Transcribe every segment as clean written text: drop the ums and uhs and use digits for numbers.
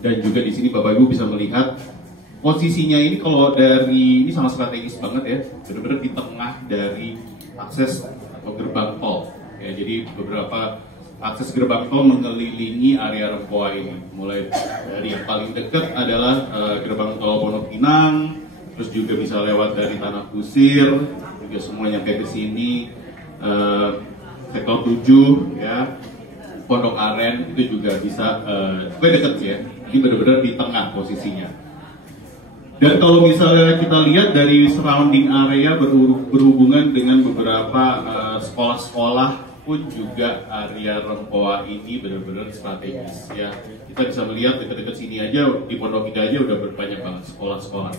Dan juga di sini Bapak Ibu bisa melihat posisinya ini kalau dari ini sangat strategis banget ya, benar-benar di tengah dari akses atau gerbang tol. Ya, jadi beberapa akses gerbang tol mengelilingi area Rempoa ini. Mulai dari yang paling dekat adalah gerbang tol Pondok Pinang, terus juga bisa lewat dari Tanah Kusir, juga semua nyampe ke sini. Sektor 7 ya, Pondok Aren itu juga bisa, deket ya. Ini benar-benar di tengah posisinya. Dan kalau misalnya kita lihat dari surrounding area berhubungan dengan beberapa sekolah-sekolah pun juga area Rempoa ini benar-benar strategis ya. Kita bisa melihat dekat-dekat sini aja, di Pondok Indah aja udah berbanyak banget sekolah-sekolah,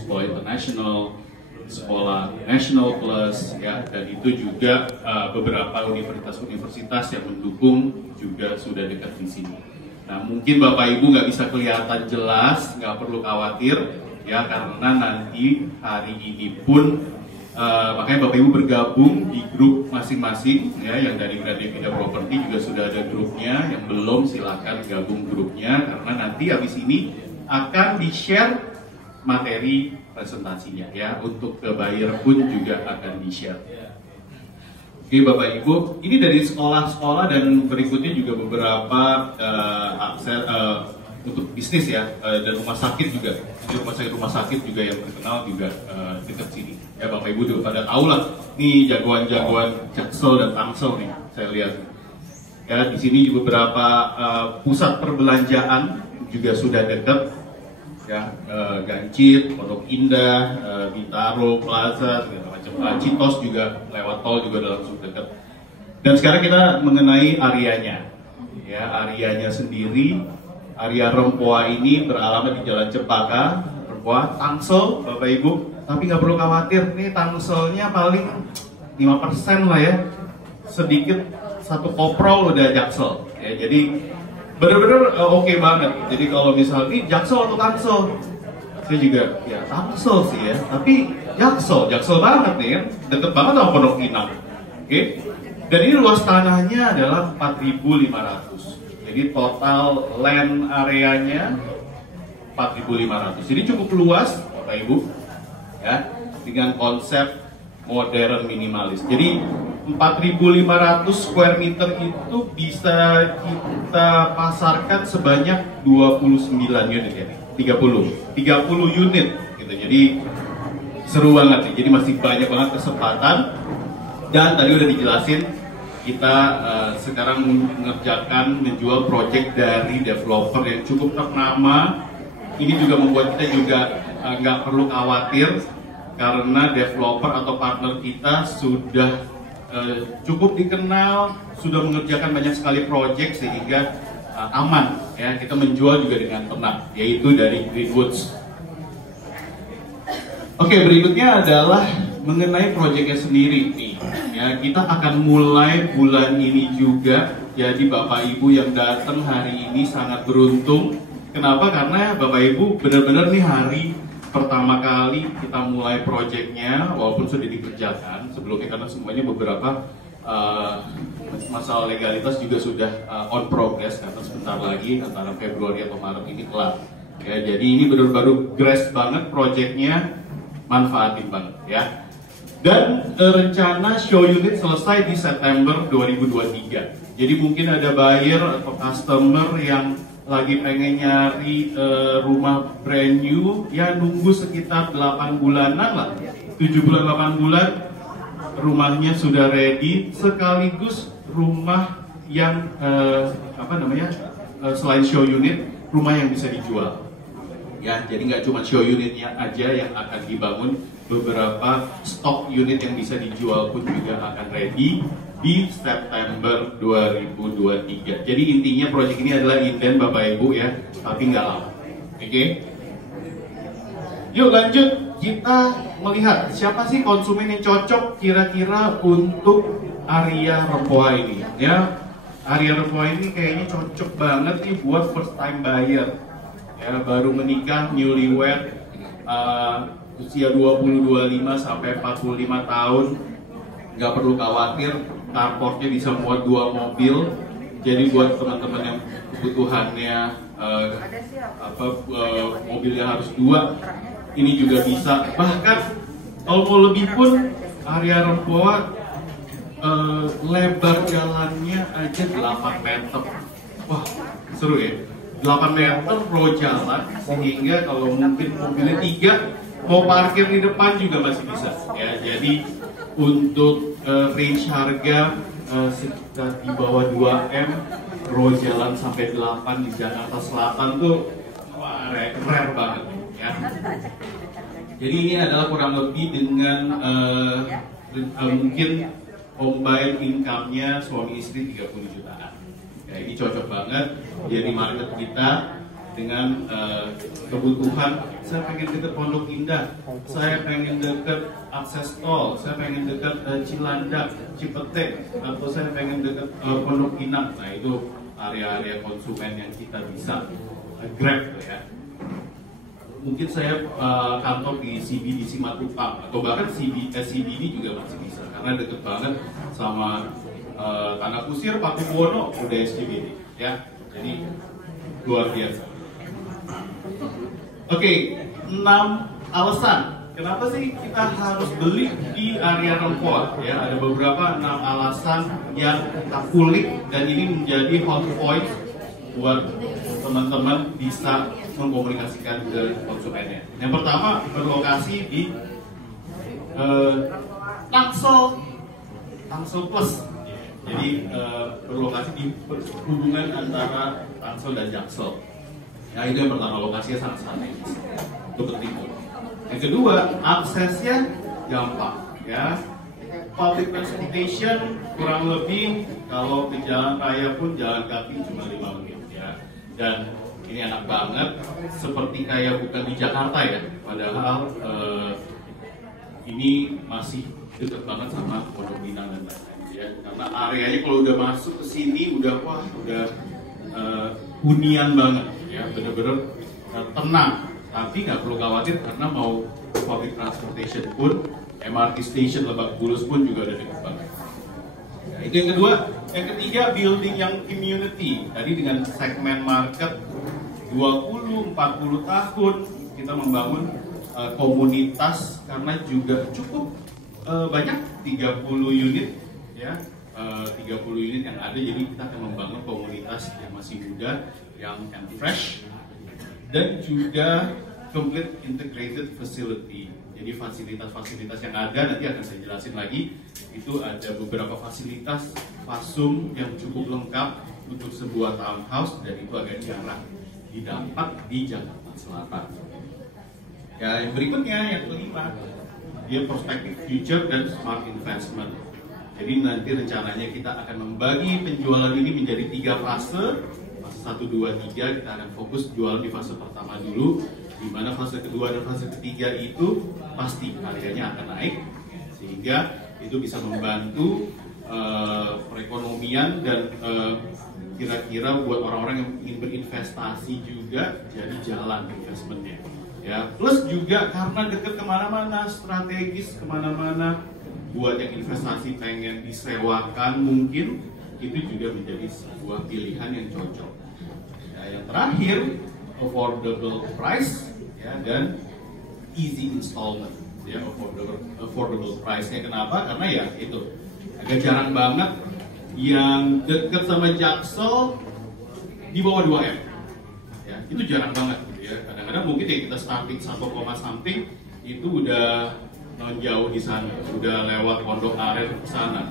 sekolah internasional, sekolah national plus ya, dan itu juga beberapa universitas-universitas yang mendukung juga sudah dekat di sini. Nah mungkin Bapak Ibu nggak bisa kelihatan jelas, nggak perlu khawatir ya, karena nanti hari ini pun makanya Bapak Ibu bergabung di grup masing-masing ya, yang dari Grand Devida Property juga sudah ada grupnya, yang belum silakan gabung grupnya karena nanti habis ini akan di-share materi presentasinya ya, untuk ke buyer pun juga akan di-share. Oke Bapak Ibu, ini dari sekolah-sekolah dan berikutnya juga beberapa akses untuk bisnis ya, dan rumah sakit juga. Jadi rumah sakit juga yang terkenal juga dekat sini. Ya Bapak Ibu juga pada tahu lah, nih jagoan-jagoan Jaksel dan Tangsel nih, saya lihat. Ya di sini juga beberapa pusat perbelanjaan juga sudah dekat. Ya, Gancit, Pondok Indah, Bintaro, Plaza, segala macam. Citos juga lewat tol juga langsung dekat. Dan sekarang kita mengenai areanya. Ya, areanya sendiri. Area Rempoa ini beralamat di Jalan Cempaka, Rempoa, Tangsel, Bapak Ibu. Tapi nggak perlu khawatir, nih Tangselnya paling 5% lah ya. Sedikit satu koprol udah Jaksel. Ya, jadi bener-bener oke banget. Jadi kalau misalnya ini Jaksel atau Tangsel, saya juga ya Tangsel sih ya. Tapi Jaksel banget nih kan, deket banget sama Pondok Pinang. Oke. Dan ini luas tanahnya adalah 4.500. Jadi total land areanya 4.500. Jadi cukup luas, Bapak Ibu, ya, dengan konsep modern minimalis. Jadi 4.500 square meter itu bisa kita pasarkan sebanyak 29 unit ya, 30 unit gitu. Jadi seru banget nih. Jadi masih banyak banget kesempatan. Dan tadi udah dijelasin, kita sekarang menjual project dari developer yang cukup ternama. Ini juga membuat kita juga nggak perlu khawatir karena developer atau partner kita sudah cukup dikenal, sudah mengerjakan banyak sekali project sehingga aman ya, kita menjual juga dengan tenang, yaitu dari Greenwoods. Oke, berikutnya adalah mengenai proyeknya sendiri nih. Ya, kita akan mulai bulan ini juga. Jadi Bapak Ibu yang datang hari ini sangat beruntung. Kenapa? Karena Bapak Ibu benar-benar nih hari pertama kali kita mulai proyeknya, walaupun sudah dikerjakan sebelumnya karena semuanya beberapa masalah legalitas juga sudah on progress karena sebentar lagi antara Februari atau Maret ini kelar. Ya, jadi ini baru grace banget proyeknya, manfaatin banget ya. Dan rencana show unit selesai di September 2023. Jadi mungkin ada buyer atau customer yang lagi pengen nyari rumah brand new, ya nunggu sekitar 8 bulanan lah, 7 bulan 8 bulan rumahnya sudah ready, sekaligus rumah yang selain show unit, rumah yang bisa dijual. Ya, jadi nggak cuma show unitnya aja yang akan dibangun, beberapa stok unit yang bisa dijual pun juga akan ready di September 2023. Jadi intinya proyek ini adalah inden Bapak Ibu ya, tapi nggak lama. Oke? Yuk lanjut, kita melihat siapa sih konsumen yang cocok kira-kira untuk area Rempoa ini. Ya, area Rempoa ini kayaknya cocok banget nih buat first time buyer. Ya, baru menikah, newlywed, usia 20-25 sampai 45 tahun, nggak perlu khawatir, carportnya bisa muat 2 mobil. Jadi buat teman-teman yang kebutuhannya mobilnya harus 2, ini juga bisa. Bahkan kalau mau lebih pun area Rempoa lebar jalannya aja 8 meter. Wah, seru ya. 8 meter pro jalan, sehingga kalau mungkin mobilnya 3 mau parkir di depan juga masih bisa ya. Jadi untuk range harga sekitar di bawah 2M, pro jalan sampai 8 di Jakarta Selatan tuh wah, rare banget ya. Jadi ini adalah kurang lebih dengan mungkin combined income-nya suami istri 30 jutaan. Ya, ini cocok banget jadi market kita dengan kebutuhan. Saya pengen deket Pondok Indah, saya pengen deket akses tol, saya pengen deket Cilandak, Cipete, atau saya pengen deket Pondok Pinang. Nah itu area-area konsumen yang kita bisa grab ya. Mungkin saya kantor di CBD Simatupang atau bahkan CBD juga masih bisa karena deket banget sama Tanah Kusir, Pakubuwono, udah SCBD ya. Jadi luar biasa. Oke, 6 alasan kenapa sih kita harus beli di area Rempoa ya. Ada beberapa 6 alasan yang kita kulik dan ini menjadi hot point buat teman-teman bisa mengkomunikasikan ke konsumennya. Yang pertama, berlokasi di Tangsel Plus. Jadi berlokasi di hubungan antara Tangsel dan Jaksel. Ya itu yang pertama, lokasinya sangat strategis. Itu penting. Yang kedua, aksesnya gampang. Ya, public transportation kurang lebih kalau ke jalan raya pun jalan kaki cuma 5 menit ya. Dan ini enak banget, seperti kayak bukan di Jakarta ya. Padahal ini masih dekat banget sama Pondok Pinang dan lain-lain ya. Karena areanya kalau udah masuk ke sini udah hunian banget ya, bener-bener tenang. Tapi nggak perlu khawatir karena mau public transportation pun, MRT station Lebak Bulus pun juga udah dekat banget. Ya, itu yang kedua. Yang ketiga, building yang community. Tadi dengan segmen market 20-40 tahun kita membangun komunitas karena juga cukup banyak 30 unit ya. 30 unit yang ada, jadi kita akan membangun komunitas yang masih muda, yang fresh, dan juga complete integrated facility. Jadi fasilitas-fasilitas yang ada nanti akan saya jelasin lagi. Itu ada beberapa fasilitas fasum yang cukup lengkap untuk sebuah townhouse dan itu agak jarang didapat di Jakarta Selatan. Ya, yang berikutnya yang kelima, dia prospective future dan smart investment. Jadi nanti rencananya kita akan membagi penjualan ini menjadi 3 fase. Fase 1, 2, 3 kita akan fokus jual di fase pertama dulu, di mana fase kedua dan fase ketiga itu pasti harganya akan naik, sehingga itu bisa membantu perekonomian dan kira-kira buat orang-orang yang ingin berinvestasi juga jadi jalan investmentnya. Ya, plus juga karena dekat kemana-mana, strategis kemana-mana, buat yang investasi pengen disewakan mungkin itu juga menjadi sebuah pilihan yang cocok. Ya, yang terakhir, affordable price ya, dan easy installment ya. Affordable price-nya kenapa? Karena ya itu agak jarang banget yang dekat sama Jaksel di bawah 2M ya, itu jarang banget gitu ya. Kadang-kadang mungkin ya kita starting 1, something itu udah jauh di sana, udah lewat Pondok Aren ke sana,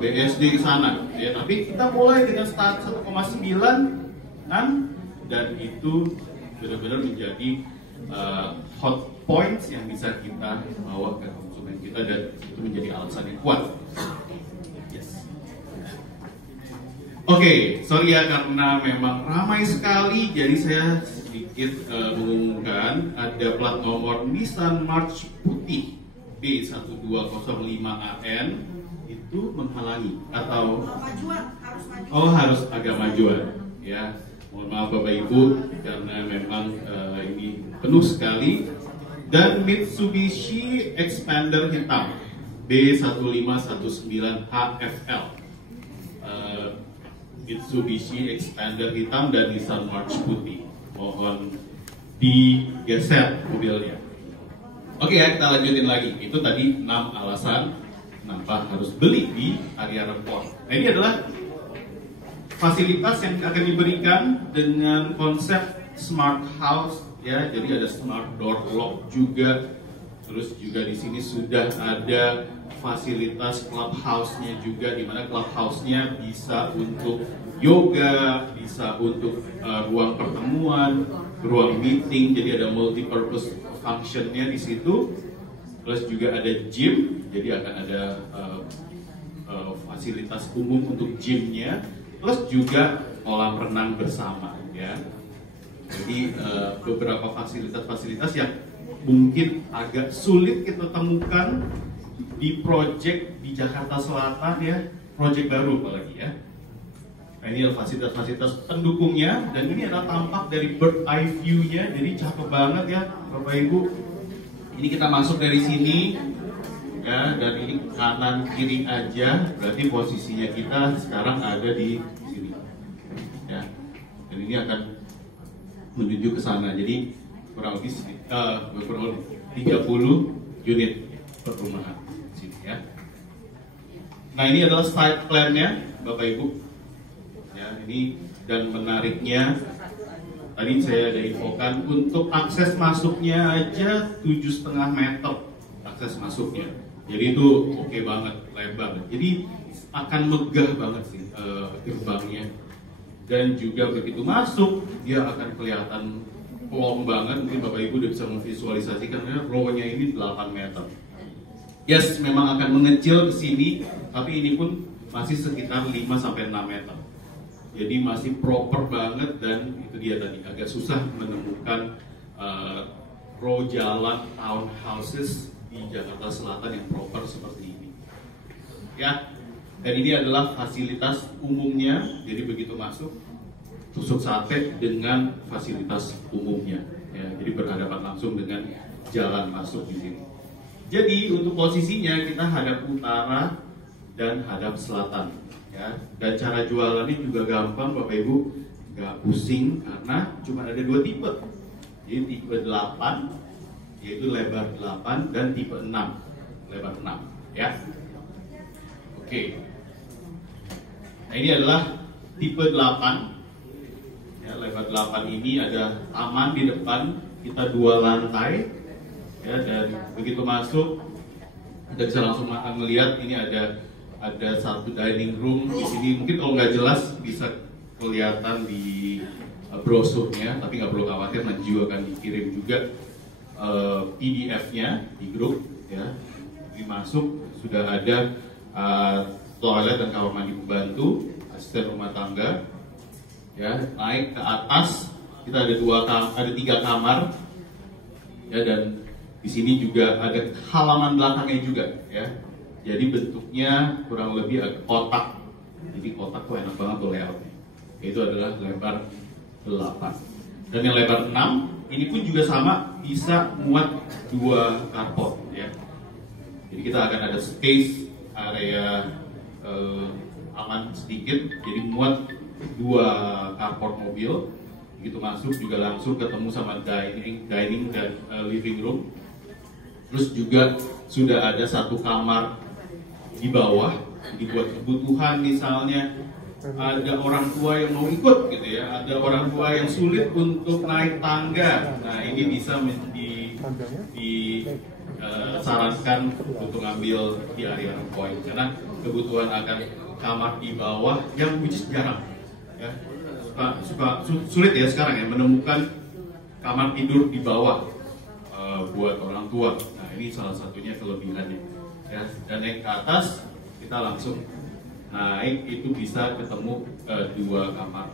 BSD ke sana ya. Tapi kita mulai dengan start 1,9 dan itu benar-benar menjadi hot points yang bisa kita bawa ke konsumen kita dan itu menjadi alasan yang kuat. Yes. Oke, sorry ya karena memang ramai sekali, jadi saya sedikit mengumumkan ada plat nomor Nissan March putih B1205AN itu menghalangi atau harus agak majuan ya. Mohon maaf Bapak Ibu karena memang ini penuh sekali. Dan Mitsubishi Expander hitam B1519HFL, Mitsubishi Expander hitam dan Nissan March putih. digeser mobilnya. Oke ya, kita lanjutin lagi. Itu tadi 6 alasan kenapa harus beli di area Rempor. Nah, ini adalah fasilitas yang akan diberikan dengan konsep smart house ya. Jadi ada smart door lock juga. Terus juga di sini sudah ada fasilitas clubhouse-nya juga, di mana clubhouse-nya bisa untuk yoga, bisa untuk ruang pertemuan, ruang meeting. Jadi ada multi-purpose function-nya di situ. Plus juga ada gym, jadi akan ada fasilitas umum untuk gymnya. Plus juga kolam renang bersama ya. Jadi beberapa fasilitas-fasilitas yang mungkin agak sulit kita temukan di project di Jakarta Selatan ya, project baru apalagi ya. Nah, ini adalah fasilitas-fasilitas pendukungnya, dan ini adalah tampak dari bird eye view-nya, jadi cakep banget ya Bapak Ibu. Ini kita masuk dari sini ya, dan ini kanan kiri aja, berarti posisinya kita sekarang ada di sini ya. Dan ini akan menuju ke sana, jadi kurang lebih 30 unit perumahan sini ya. Nah, ini adalah site plan-nya Bapak Ibu ya. Ini dan menariknya tadi saya ada infokan untuk akses masuknya aja 7,5 meter akses masuknya. Jadi itu oke banget, lebar. Jadi akan megah banget sih gerbangnya. Dan juga begitu masuk dia akan kelihatan long banget. Mungkin Bapak Ibu udah bisa memvisualisasikan ya, row-nya ini 8 meter. Yes, memang akan mengecil ke sini, tapi ini pun masih sekitar 5 sampai 6 meter. Jadi masih proper banget, dan itu dia tadi agak susah menemukan row jalan townhouses di Jakarta Selatan yang proper seperti ini. Ya, dan ini adalah fasilitas umumnya. Jadi begitu masuk, tusuk sate dengan fasilitas umumnya. Ya, jadi berhadapan langsung dengan jalan masuk di sini. Jadi untuk posisinya kita hadap utara dan hadap selatan. Ya, dan cara jualannya juga gampang Bapak Ibu, nggak pusing karena cuma ada 2 tipe. Jadi tipe 8 yaitu lebar 8 dan tipe 6 lebar 6 ya. Oke. Nah, ini adalah tipe 8 ya, lebar 8 ini ada taman di depan, kita 2 lantai ya, dan begitu masuk kita bisa langsung melihat ini ada satu dining room di sini. Mungkin kalau nggak jelas bisa kelihatan di brosurnya, tapi nggak perlu khawatir, nanti juga akan dikirim juga PDF-nya di grup ya. Jadi masuk sudah ada toilet dan kamar mandi pembantu, asisten rumah tangga ya. Naik ke atas kita ada 3 kamar ya, dan di sini juga ada halaman belakangnya juga ya. Jadi bentuknya kurang lebih agak kotak. Jadi kotak tuh enak banget tuh layoutnya. Itu adalah lebar 8. Dan yang lebar 6 ini pun juga sama, bisa muat 2 carport ya. Jadi kita akan ada space area aman sedikit, jadi muat 2 carport mobil. Begitu masuk juga langsung ketemu sama dining dan living room. Terus juga sudah ada 1 kamar di bawah, jadi buat kebutuhan misalnya ada orang tua yang mau ikut gitu ya, ada orang tua yang sulit untuk naik tangga. Nah, ini bisa disarankan untuk ngambil di area point karena kebutuhan akan kamar di bawah yang which is jarang ya. Sulit ya sekarang ya menemukan kamar tidur di bawah buat orang tua. Nah, ini salah satunya kelebihannya ya. Dan yang ke atas kita langsung naik, itu bisa ketemu 2 kamar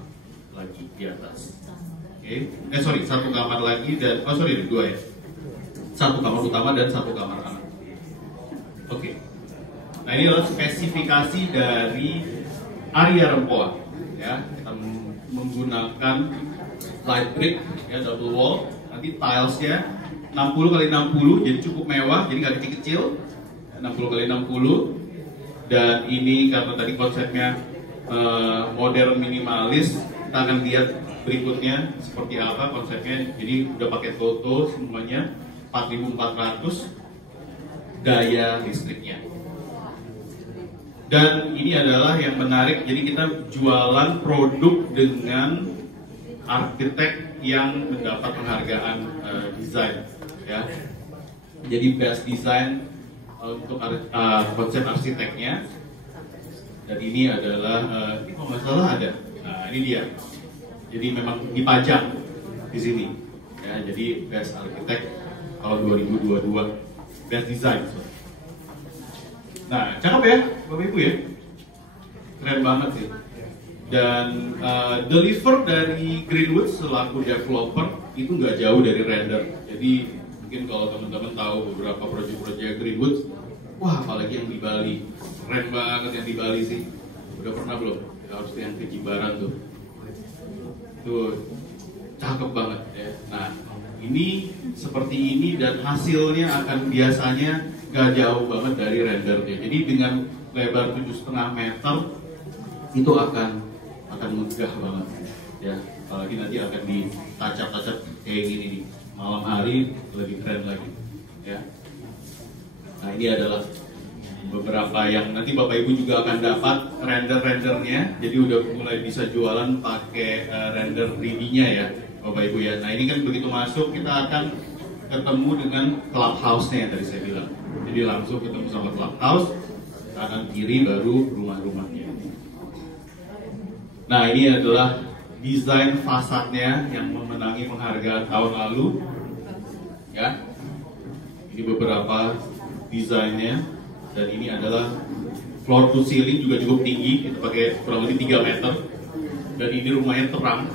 lagi di atas. Oke, 1 kamar lagi dan 2 ya. 1 kamar utama dan 1 kamar anak. Oke. Nah, ini adalah spesifikasi dari area Rempoa ya. Kita menggunakan light brick ya, double wall. Nanti tilesnya 60x60, jadi cukup mewah, jadi nggak kecil-kecil. 60x60. Dan ini karena tadi konsepnya modern minimalis, kita akan lihat berikutnya seperti apa konsepnya. Jadi udah pakai foto semuanya, 4.400 daya listriknya. Dan ini adalah yang menarik, jadi kita jualan produk dengan arsitek yang mendapat penghargaan desain, ya. Jadi best design untuk konsep arsiteknya. Dan ini adalah, ini kalau nggak salah ada, nah ini dia. Jadi memang dipajang di sini, ya. Jadi best arsitek tahun 2022, best design. Nah, cakep ya, Bapak Ibu ya, keren banget sih. Dan deliver dari Greenwood selaku developer itu nggak jauh dari render. Jadi mungkin kalau teman-teman tahu beberapa proyek-proyek Greenwood, wah apalagi yang di Bali, keren banget yang di Bali sih. Udah pernah belum? Harus yang ke Jimbaran tuh cakep banget ya. Nah ini seperti ini dan hasilnya akan biasanya gak jauh banget dari rendernya. Jadi dengan lebar 7,5 meter itu akan megah banget ya. Apalagi nanti akan ditacap-tacap kayak gini nih. Malam hari lebih keren lagi ya. Nah ini adalah beberapa yang nanti Bapak Ibu juga akan dapat render-rendernya. Jadi udah mulai bisa jualan pakai render 3D-nya ya Bapak Ibu ya. Nah ini kan begitu masuk kita akan ketemu dengan clubhouse-nya yang tadi saya bilang. Jadi langsung ketemu sama clubhouse, kanan kiri baru rumah-rumahnya. Nah ini adalah desain fasadnya yang memenangi penghargaan tahun lalu ya. Ini beberapa desainnya. Dan ini adalah floor to ceiling juga cukup tinggi, kita pakai kurang lebih 3 meter. Dan ini rumahnya terang,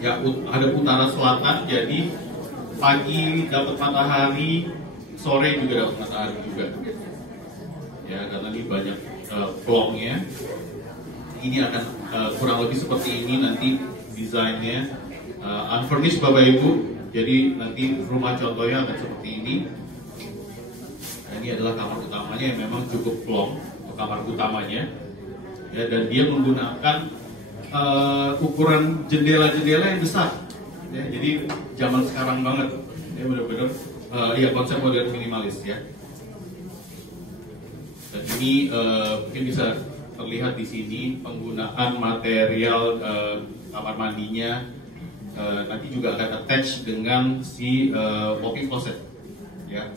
ya ada utara selatan, jadi pagi dapat matahari, sore juga dapat matahari juga. Ya karena ini banyak plongnya. Ini akan kurang lebih seperti ini nanti desainnya, unfurnished Bapak Ibu. Jadi nanti rumah contohnya akan seperti ini. Ini adalah kamar utamanya yang memang cukup plong untuk kamar utamanya ya, dan dia menggunakan ukuran jendela-jendela yang besar ya, jadi zaman sekarang banget ya, benar-benar ya konsep modern minimalis ya. Dan ini mungkin bisa terlihat di sini penggunaan material kamar mandinya nanti juga akan attach dengan si walk-in closet ya.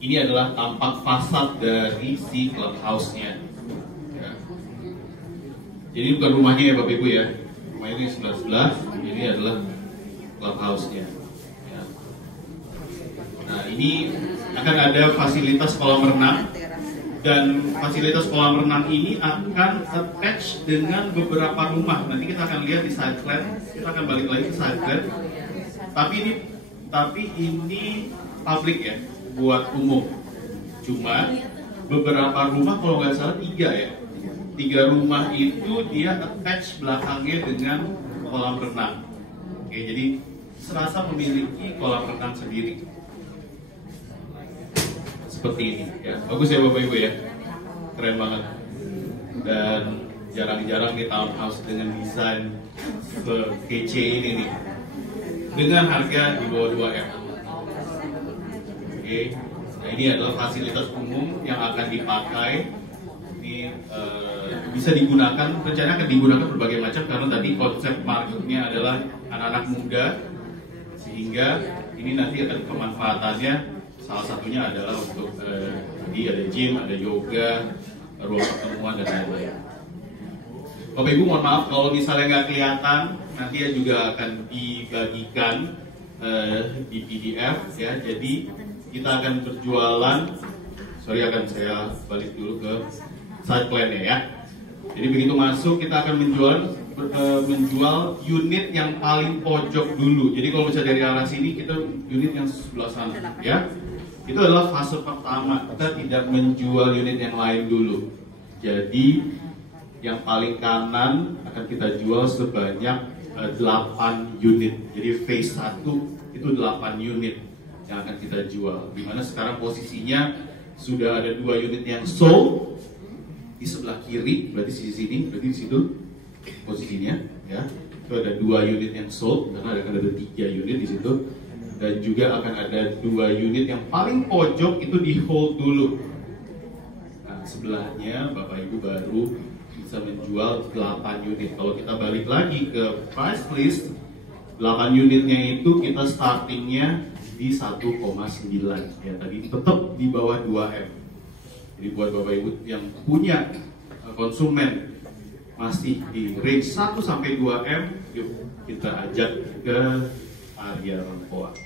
Ini adalah tampak fasad dari si clubhouse-nya. Ya. Jadi bukan rumahnya ya Bapak Ibu ya. Rumahnya ini sebelah-sebelah. Ini adalah clubhouse-nya. Ya. Nah ini akan ada fasilitas kolam renang. Dan fasilitas kolam renang ini akan attach dengan beberapa rumah. Nanti kita akan lihat di side plan. Kita akan balik lagi ke side plan. Tapi ini public ya, buat umum. Cuma beberapa rumah kalau nggak salah 3 ya, 3 rumah itu dia attach belakangnya dengan kolam renang. Oke, jadi serasa memiliki kolam renang sendiri seperti ini ya. Bagus ya Bapak Ibu ya, keren banget. Dan jarang-jarang di townhouse dengan desain kece ini nih, dengan harga di bawah 2M. Oke, nah ini adalah fasilitas umum yang akan dipakai. Ini bisa digunakan, rencana akan digunakan berbagai macam karena tadi konsep marketnya adalah anak-anak muda, sehingga ini nanti akan pemanfaatannya salah satunya adalah untuk tadi ada gym, ada yoga, ruang pertemuan dan lain-lain. Bapak Ibu mohon maaf kalau misalnya nggak kelihatan, nanti juga akan dibagikan di PDF ya. Jadi kita akan berjualan, akan saya balik dulu ke side plan-nya ya. Jadi begitu masuk kita akan menjual unit yang paling pojok dulu. Jadi kalau bisa dari arah sini kita unit yang sebelah sana ya. Itu adalah fase pertama, kita tidak menjual unit yang lain dulu. Jadi yang paling kanan akan kita jual sebanyak 8 unit. Jadi phase 1 itu 8 unit yang akan kita jual. Dimana sekarang posisinya sudah ada 2 unit yang sold di sebelah kiri, berarti di sini, berarti di situ posisinya ya. Itu ada 2 unit yang sold karena akan ada 3 unit di situ, dan juga akan ada 2 unit yang paling pojok itu di hold dulu. Nah, sebelahnya Bapak Ibu baru bisa menjual 8 unit. Kalau kita balik lagi ke price list, 8 unitnya itu kita startingnya di 1,9 ya, tadi tetap di bawah 2M. Jadi buat Bapak Ibu yang punya konsumen masih di range 1 sampai 2M, yuk kita ajak ke area Rempoa.